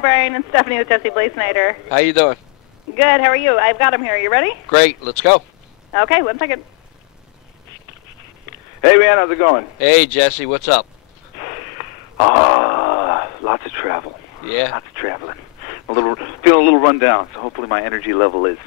Brian and Stephanie with Jesse Blaze Snider. How you doing? Good, how are you? I've got him here. You ready? Great, let's go. Okay, 1 second. Hey man, how's it going? Hey Jesse, what's up? Lots of travel. Yeah? Lots of traveling. Feeling a little run down, so hopefully my energy level is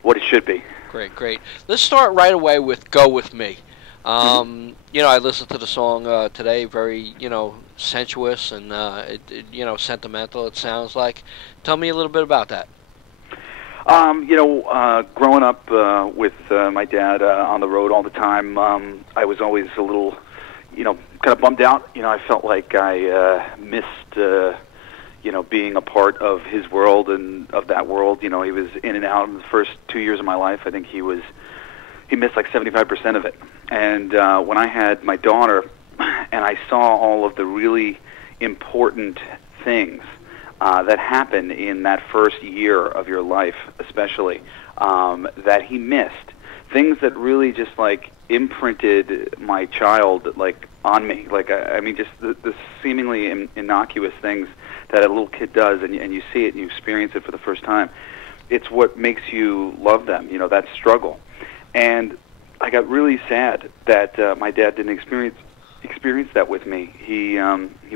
what it should be. Great, great. Let's start right away with Go With Me. You know, I listened to the song today, very, sensuous and, sentimental, it sounds like. Tell me a little bit about that. Growing up with my dad on the road all the time, I was always a little, kind of bummed out. I felt like I missed, being a part of his world and of that world. He was in and out in the first 2 years of my life. I think he missed like 75% of it. And when I had my daughter and I saw all of the really important things that happen in that first year of your life, especially, that he missed, things that really just like imprinted my child like on me, like just the seemingly innocuous things that a little kid does, and you see it and you experience it for the first time. It's what makes you love them, that struggle. And I got really sad that my dad didn't experience that with me. He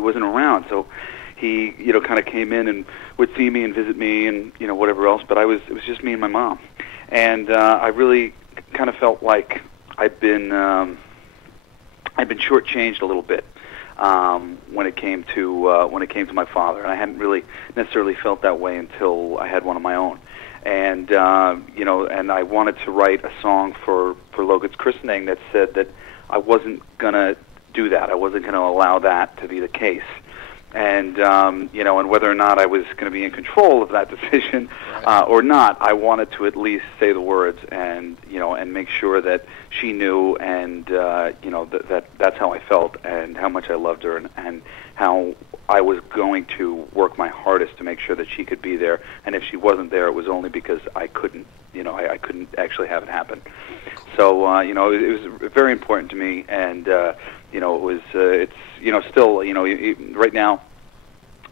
wasn't around, so he kind of came in and would see me and visit me and whatever else. But it was just me and my mom, and I really kind of felt like I'd been shortchanged a little bit when it came to my father, and I hadn't really necessarily felt that way until I had one of my own. And and I wanted to write a song for Logan's christening that said that I wasn't gonna do that. I wasn't gonna allow that to be the case. And and whether or not I was going to be in control of that decision or not, I wanted to at least say the words and and make sure that she knew and that's how I felt and how much I loved her and how I was going to work my hardest to make sure that she could be there. And if she wasn't there, it was only because I couldn't. I couldn't actually have it happen. So it was very important to me, and it's still right now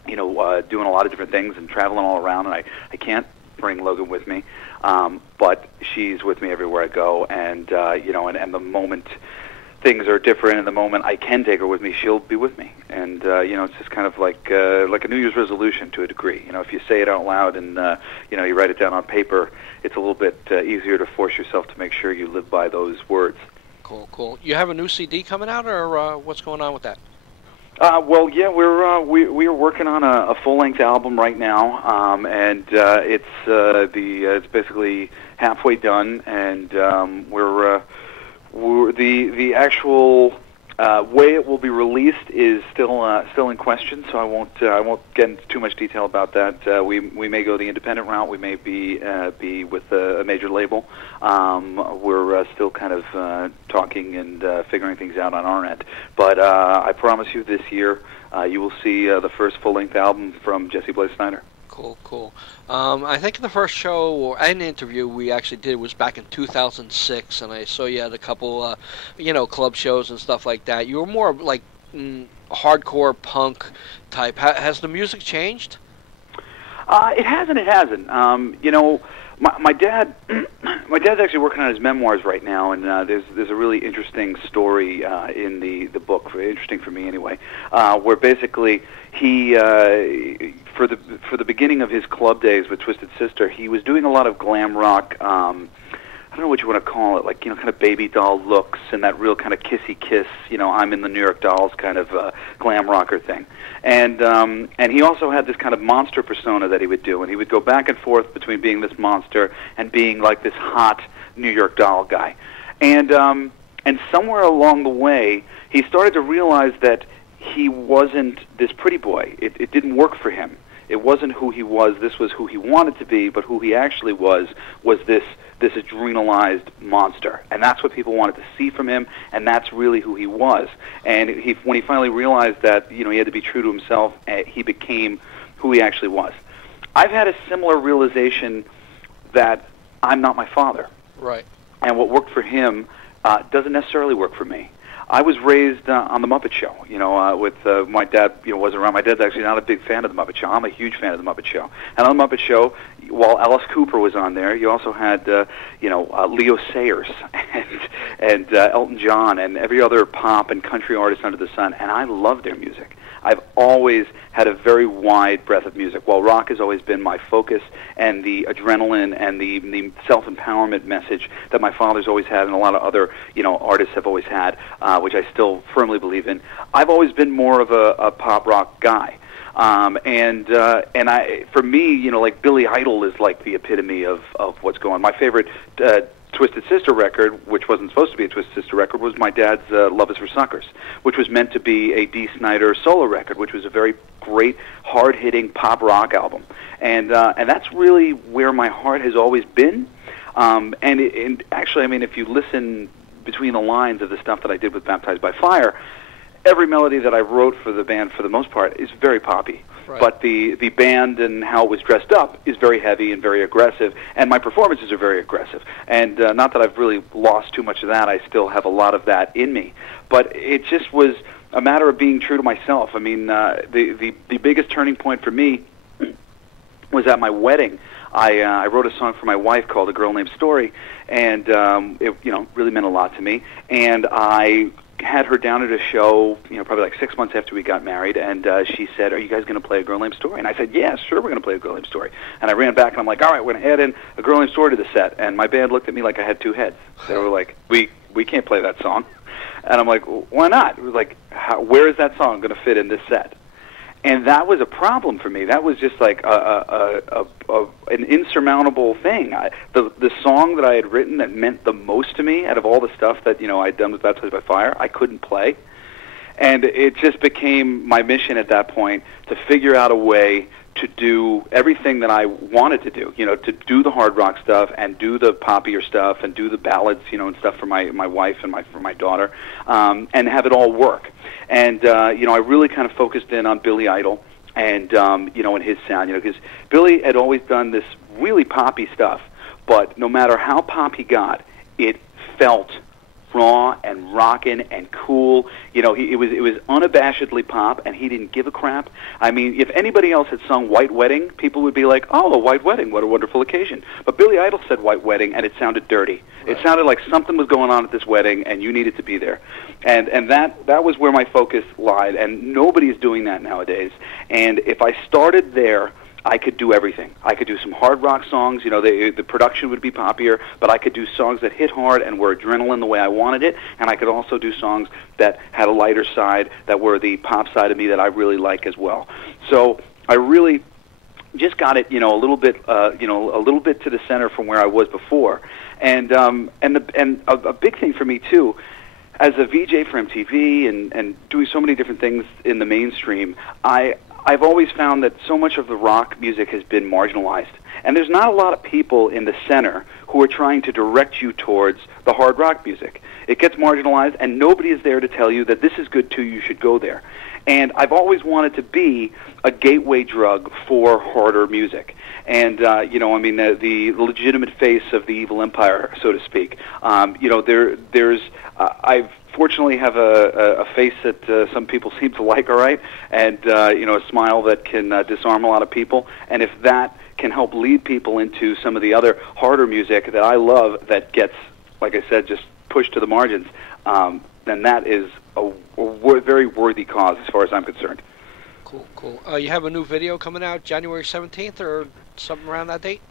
doing a lot of different things and traveling all around, and I can't bring Logan with me, but she's with me everywhere I go, and and the moment things are different, and the moment I can take her with me, she'll be with me. And it's just kind of like a New Year's resolution to a degree. If you say it out loud and you write it down on paper, it's a little bit easier to force yourself to make sure you live by those words. Cool. You have a new CD coming out, or what's going on with that? Well, yeah, we're working on a full-length album right now, and it's basically halfway done, and the actual way it will be released is still in question, so I won't get into too much detail about that. We may go the independent route. We may be with a major label. We're still kind of talking and figuring things out on our end. But I promise you, this year you will see the first full-length album from Jesse Blaze Snider. Cool. I think the first show or an interview we actually did was back in 2006, and I saw you had a couple, club shows and stuff like that. You were more like hardcore punk type. Has the music changed? It hasn't. My dad's actually working on his memoirs right now, and there's a really interesting story in the book, interesting for me anyway, where basically he for the beginning of his club days with Twisted Sister, he was doing a lot of glam rock. I don't know what you want to call it, like kind of baby doll looks and that real kind of kissy kiss, I'm in the New York Dolls kind of glam rocker thing. And he also had this kind of monster persona that he would do, and he would go back and forth between being this monster and being like this hot New York Doll guy. And somewhere along the way, he started to realize that he wasn't this pretty boy. It didn't work for him. It wasn't who he was. This was who he wanted to be, but who he actually was this adrenalized monster. And that's what people wanted to see from him, and that's really who he was. And when he finally realized that, he had to be true to himself, he became who he actually was. I've had a similar realization that I'm not my father. Right. And what worked for him doesn't necessarily work for me. I was raised on the Muppet Show. With my dad. Wasn't around. My dad's actually not a big fan of the Muppet Show. I'm a huge fan of the Muppet Show. And on the Muppet Show, while Alice Cooper was on there, you also had Leo Sayers and Elton John and every other pop and country artist under the sun. And I love their music. I've always had a very wide breadth of music. While rock has always been my focus and the adrenaline and the self-empowerment message that my father's always had and a lot of other artists have always had, which I still firmly believe in, I've always been more of a pop rock guy. For me, like Billy Idol is like the epitome of what's going on. My favorite Twisted Sister record, which wasn't supposed to be a Twisted Sister record, was my dad's Love Is for Suckers, which was meant to be a Dee Snider solo record, which was a very great, hard-hitting pop rock album. And that's really where my heart has always been. And actually, I mean, if you listen between the lines of the stuff that I did with Baptized by Fire, every melody that I wrote for the band, for the most part, is very poppy. Right. But the band and how it was dressed up is very heavy and very aggressive, and my performances are very aggressive. And not that I've really lost too much of that. I still have a lot of that in me. But it just was a matter of being true to myself. I mean, the biggest turning point for me was at my wedding. I wrote a song for my wife called A Girl Named Story, and it really meant a lot to me. And I had her down at a show, probably like 6 months after we got married, and she said, "Are you guys going to play A Girl Named Story?" And I said, "Yeah, sure, we're going to play A Girl Named Story." And I ran back, and I'm like, "All right, we're going to add in A Girl Named Story to the set." And my band looked at me like I had two heads. They were like, "We can't play that song." And I'm like, "Why not?" It was like, where is that song going to fit in this set? And that was a problem for me. That was just like an insurmountable thing. The song that I had written that meant the most to me out of all the stuff that I'd done with Baptized by Fire, I couldn't play. And it just became my mission at that point to figure out a way to do everything that I wanted to do, to do the hard rock stuff and do the poppier stuff and do the ballads, and stuff for my wife and for my daughter, and have it all work. And, I really kind of focused in on Billy Idol and, and his sound, because Billy had always done this really poppy stuff, but no matter how pop he got, it felt raw and rockin' and cool. It was unabashedly pop, and he didn't give a crap. I mean, if anybody else had sung White Wedding, people would be like, "Oh, a white wedding, what a wonderful occasion." But Billy Idol said White Wedding, and it sounded dirty. Right. It sounded like something was going on at this wedding, and you needed to be there. And that was where my focus lied, and nobody is doing that nowadays. And if I started there, I could do everything. I could do some hard rock songs. The production would be poppier, but I could do songs that hit hard and were adrenaline the way I wanted it, and I could also do songs that had a lighter side, that were the pop side of me that I really like as well. So I really just got it, a little bit to the center from where I was before, and a big thing for me too, as a VJ for MTV and doing so many different things in the mainstream, I've always found that so much of the rock music has been marginalized. And there's not a lot of people in the center who are trying to direct you towards the hard rock music. It gets marginalized, and nobody is there to tell you that this is good too, you should go there. And I've always wanted to be a gateway drug for harder music. And, the legitimate face of the evil empire, so to speak. I've fortunately have a face that some people seem to like, all right, and, a smile that can disarm a lot of people. And if that can help lead people into some of the other harder music that I love that gets, like I said, just pushed to the margins, then that is a very worthy cause as far as I'm concerned. Cool. You have a new video coming out January 17th or something around that date?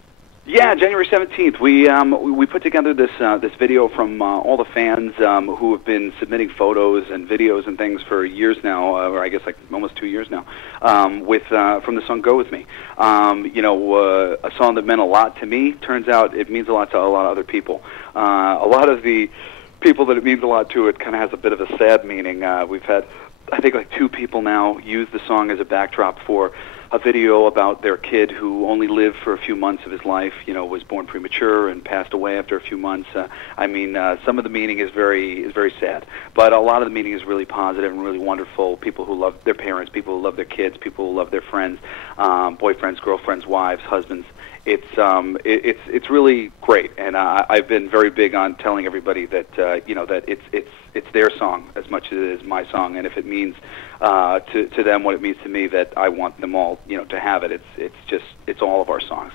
Yeah, January 17th. We put together this video from all the fans who have been submitting photos and videos and things for years now, or I guess like almost 2 years now, from the song "Go With Me." A song that meant a lot to me. Turns out it means a lot to a lot of other people. A lot of the people that it means a lot to, it kind of has a bit of a sad meaning. We've had, I think, like 2 people now use the song as a backdrop for a video about their kid who only lived for a few months of his life, was born premature and passed away after a few months. Some of the meaning is very sad, but a lot of the meaning is really positive and really wonderful. People who love their parents, people who love their kids, people who love their friends, boyfriends, girlfriends, wives, husbands. it's really great, and I've been very big on telling everybody that that it's their song as much as it is my song, and if it means to them what it means to me, that I want them all to have it. It's all of our songs.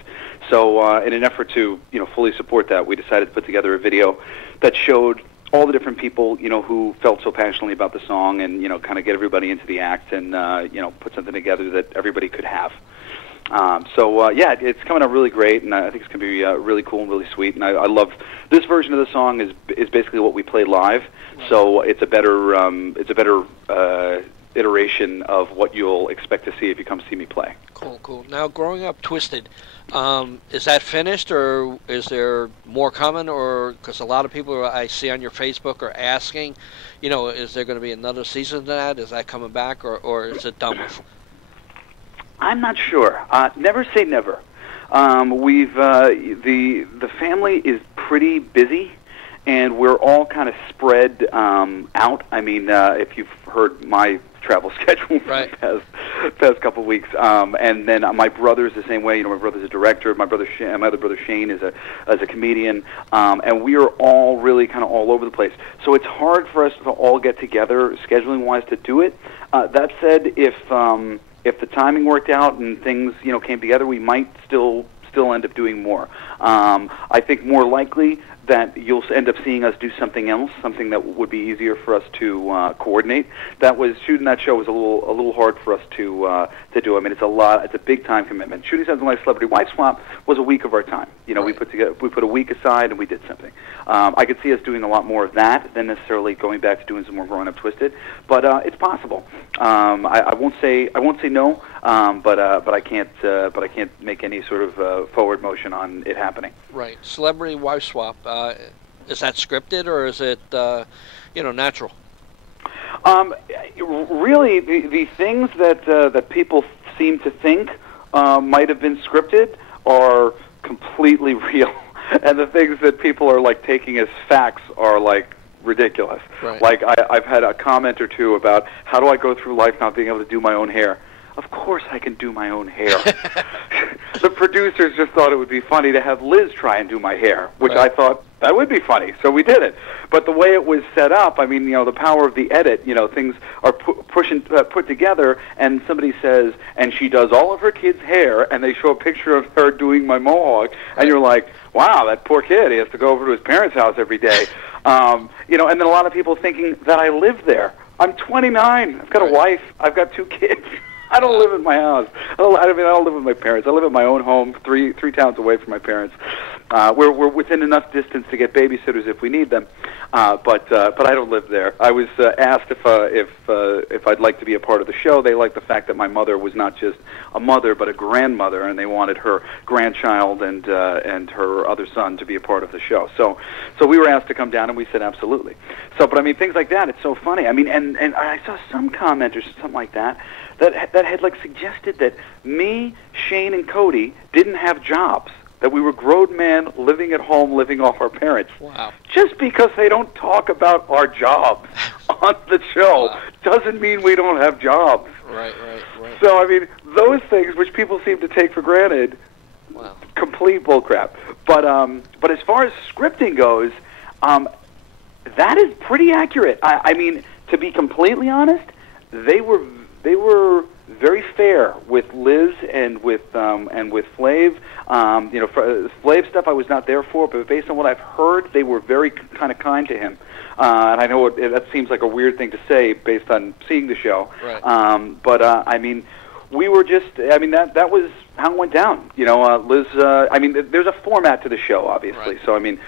So in an effort to fully support that, we decided to put together a video that showed all the different people who felt so passionately about the song, and kind of get everybody into the act, and put something together that everybody could have. Yeah, it's coming out really great, and I think it's going to be really cool and really sweet. And I love this version of the song is basically what we played live, so it's a better iteration of what you'll expect to see if you come see me play. Cool. Now, growing up Twisted, is that finished, or is there more coming? Or because a lot of people I see on your Facebook are asking, is there going to be another season of that? Is that coming back, or is it done with? I'm not sure. Never say never. We've the family is pretty busy, and we're all kind of spread out. I mean, if you've heard my travel schedule for the past couple of weeks, and then my brother's the same way. My brother's a director. My other brother Shane is a comedian, and we are all really kind of all over the place. So it's hard for us to all get together scheduling wise to do it. That said, if the timing worked out and things, came together, we might still end up doing more. I think more likely that you'll end up seeing us do something else, something that would be easier for us to coordinate. Shooting that show was a little hard for us to do. I mean, it's a big time commitment. Shooting something like Celebrity Wife Swap was a week of our time. We put a week aside and we did something. I could see us doing a lot more of that than necessarily going back to doing some more Growing Up Twisted, but it's possible. I won't say no, but I can't make any sort of forward motion on it happening. Right. Celebrity Wife Swap. Is that scripted, or is it natural? Really, the things that people seem to think might have been scripted are completely real, and the things that people are like taking as facts are like ridiculous. Right. Like I've had a comment or two about how do I go through life not being able to do my own hair. Of course I can do my own hair. The producers just thought it would be funny to have Liz try and do my hair, which I thought that would be funny, so we did it. But the way it was set up, I mean, the power of the edit, things are put together, and somebody says, and she does all of her kids' hair, and they show a picture of her doing my mohawk, and you're like, wow, that poor kid, he has to go over to his parents' house every day. And then a lot of people thinking that I live there. I'm 29. I've got a wife. I've got 2 kids. I don't live in my house. I don't live with my parents. I live at my own home, three towns away from my parents. We're within enough distance to get babysitters if we need them, but I don't live there. I was asked if I'd like to be a part of the show. They liked the fact that my mother was not just a mother but a grandmother, and they wanted her grandchild and her other son to be a part of the show. So we were asked to come down, and we said absolutely. But I mean, things like that. It's so funny. I mean, and I saw some commenters or something like that had like suggested that me, Shane, and Cody didn't have jobs, that we were grown men living at home, living off our parents. Wow. Just because they don't talk about our jobs on the show doesn't mean we don't have jobs. Right. So, I mean, those things which people seem to take for granted, complete bullcrap. But as far as scripting goes, that is pretty accurate. I mean, to be completely honest, they were very fair with Liz and with Flav. Flav stuff I was not there for, but based on what I've heard, they were very kind of kind to him. And I know that seems like a weird thing to say based on seeing the show. Right. But I mean, we were just. I mean, that was how it went down. Liz. I mean, there's a format to the show, obviously. Right. So I mean,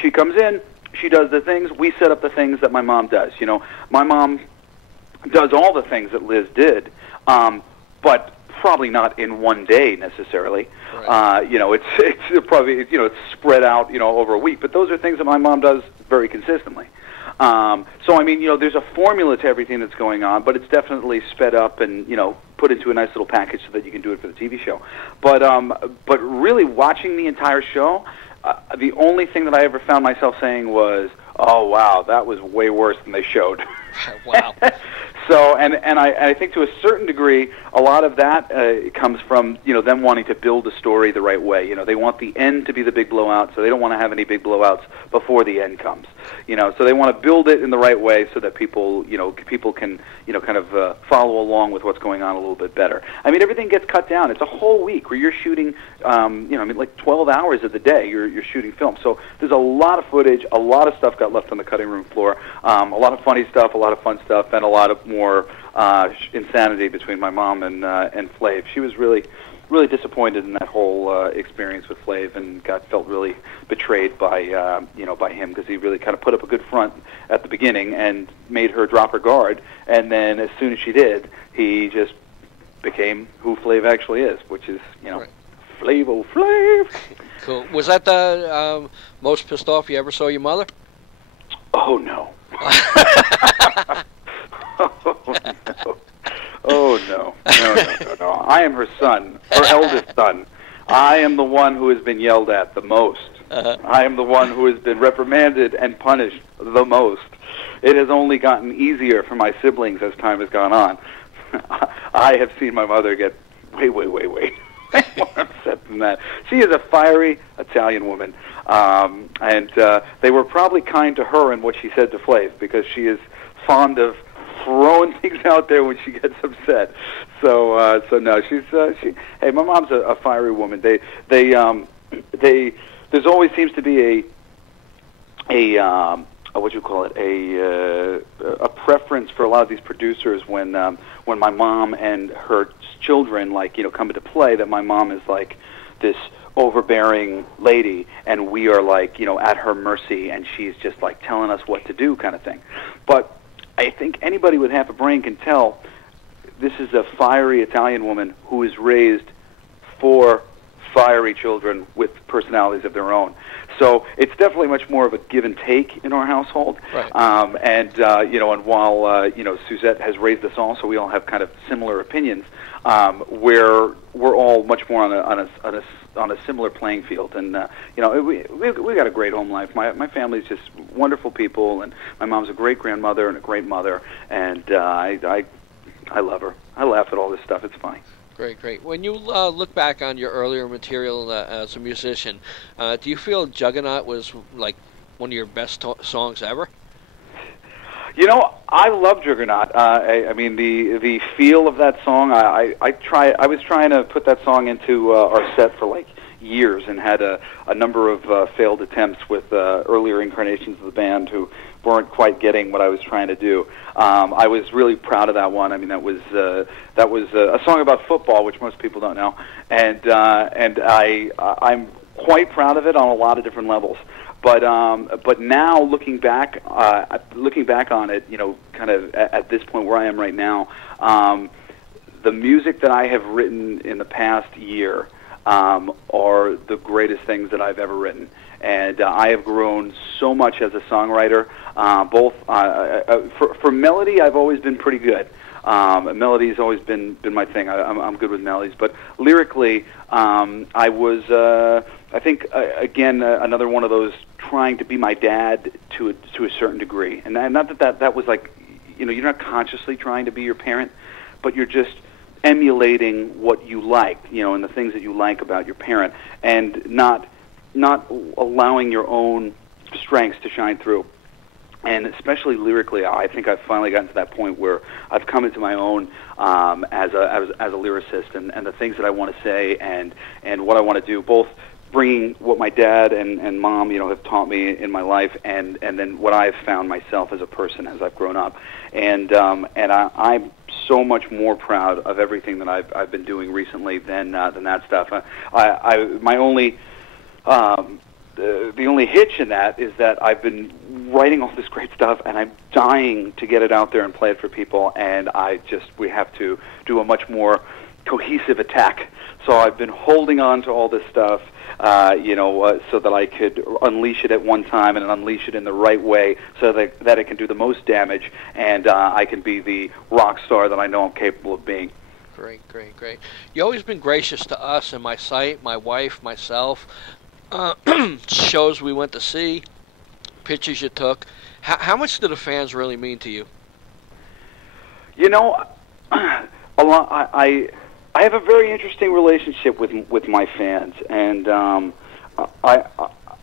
she comes in, she does the things. We set up the things that my mom does. My mom does all the things that Liz did, but probably not in one day necessarily. Right. It's probably it's spread out over a week. But those are things that my mom does very consistently. So I mean, there's a formula to everything that's going on, but it's definitely sped up and put into a nice little package so that you can do it for the TV show. But really watching the entire show, the only thing that I ever found myself saying was, "Oh wow, that was way worse than they showed." Wow. So, and I think to a certain degree, a lot of that comes from, them wanting to build a story the right way. They want the end to be the big blowout, so they don't want to have any big blowouts before the end comes. So they want to build it in the right way so that people can, kind of follow along with what's going on a little bit better. I mean, everything gets cut down. It's a whole week where you're shooting, like 12 hours of the day. You're shooting film. So there's a lot of footage. A lot of stuff got left on the cutting room floor. A lot of funny stuff, a lot of fun stuff, and a lot of more insanity between my mom and Flav. She was really disappointed in that whole experience with Flav, and felt really betrayed by by him, because he really kind of put up a good front at the beginning and made her drop her guard, and then as soon as she did, he just became who Flav actually is, which is Right. Flav-o Flav. Cool. Was that the most pissed off you ever saw your mother? Oh no. Oh no. No. I am her son, her eldest son. I am the one who has been yelled at the most. I am the one who has been reprimanded and punished the most. It has only gotten easier for my siblings as time has gone on. I have seen my mother get way more upset than that. She is a fiery Italian woman, and they were probably kind to her in what she said to Flav, because she is fond of throwing things out there when she gets upset. So no, hey, my mom's a fiery woman. There's always seems to be a what you call it, a preference for a lot of these producers when my mom and her children come into play, that my mom is like this overbearing lady and we are at her mercy, and she's just telling us what to do kind of thing. But I think anybody with half a brain can tell this is a fiery Italian woman who is raised for fiery children with personalities of their own. So it's definitely much more of a give and take in our household. Right. And while Suzette has raised us all, so we all have kind of similar opinions, we're all much more on a similar playing field. And we got a great home life. My family's just wonderful people, and my mom's a great grandmother and a great mother, and I love her. I laugh at all this stuff. It's funny. Great. When you look back on your earlier material as a musician, do you feel Juggernaut was one of your best songs ever? I love Juggernaut. I mean, the feel of that song. I was trying to put that song into our set for years, and had a number of failed attempts with earlier incarnations of the band who weren't quite getting what I was trying to do. I was really proud of that one. I mean, that was a song about football, which most people don't know, and I'm quite proud of it on a lot of different levels. But now looking back on it, kind of at this point where I am right now, the music that I have written in the past year are the greatest things that I've ever written. And I have grown so much as a songwriter. For melody, I've always been pretty good. Melody's always been my thing. I'm good with melodies. But lyrically, I was, I think, again, another one of those trying to be my dad to a certain degree. And not that was you're not consciously trying to be your parent, but you're just emulating what you like, and the things that you like about your parent, and not allowing your own strengths to shine through. And especially lyrically, I think I've finally gotten to that point where I've come into my own as a lyricist, and the things that I want to say and what I want to do, both bringing what my dad and mom have taught me in my life, and then what I've found myself as a person as I've grown up, and I'm so much more proud of everything that I've been doing recently than that stuff. My only the only hitch in that is that I've been writing all this great stuff, and I'm dying to get it out there and play it for people, and we have to do a much more cohesive attack. So I've been holding on to all this stuff, so that I could unleash it at one time and unleash it in the right way, so that it can do the most damage, and I can be the rock star that I know I'm capable of being. Great. You've always been gracious to us and my site, my wife, myself, shows we went to see, pictures you took. How much do the fans really mean to you? You know, a lot. I have a very interesting relationship with my fans, and I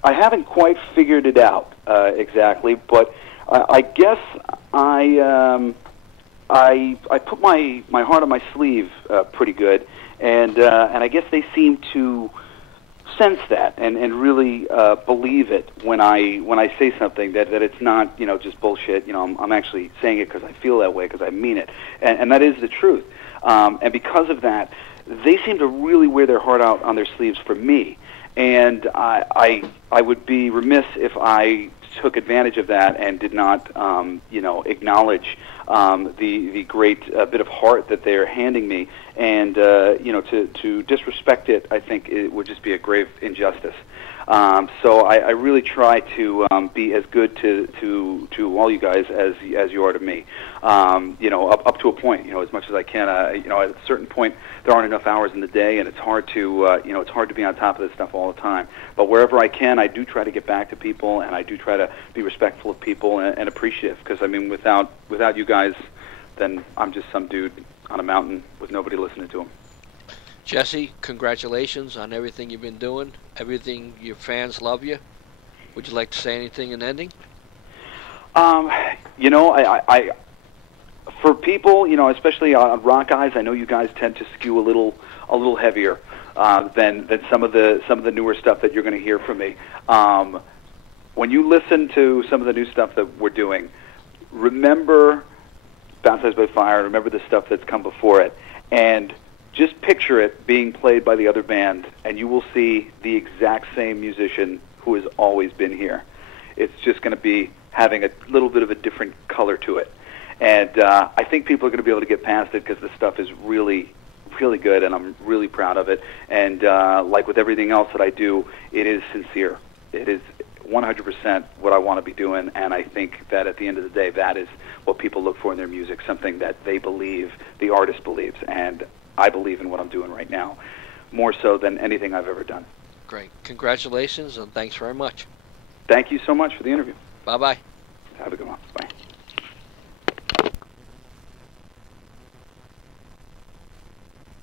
haven't quite figured it out exactly, but I guess I put my heart on my sleeve pretty good, and I guess they seem to sense that and really believe it when I say something that it's not just bullshit. I'm actually saying it because I feel that way, because I mean it, and that is the truth. And because of that, they seem to really wear their heart out on their sleeves for me, and I would be remiss if I took advantage of that and did not acknowledge the great bit of heart that they're handing me, and to disrespect it, I think it would just be a grave injustice. So I really try to be as good to all you guys as you are to me. Up to a point, as much as I can. At a certain point, there aren't enough hours in the day, and it's hard to it's hard to be on top of this stuff all the time. But wherever I can, I do try to get back to people, and I do try to be respectful of people and appreciative. Because I mean, without you guys, then I'm just some dude on a mountain with nobody listening to him. Jesse, congratulations on everything you've been doing. Everything, your fans love you. Would you like to say anything in ending? I for people, especially on Rockeyez, I know you guys tend to skew a little heavier than some of the newer stuff that you're going to hear from me. When you listen to some of the new stuff that we're doing, remember Baptized by Fire. Remember the stuff that's come before it, and just picture it being played by the other band, and you will see the exact same musician who has always been here. It's just going to be having a little bit of a different color to it. And I think people are going to be able to get past it because the stuff is really, really good, and I'm really proud of it. And like with everything else that I do, it is sincere. It is 100% what I want to be doing, and I think that at the end of the day, that is what people look for in their music, something that they believe, the artist believes, and I believe in what I'm doing right now, more so than anything I've ever done. Great. Congratulations, and thanks very much. Thank you so much for the interview. Bye-bye.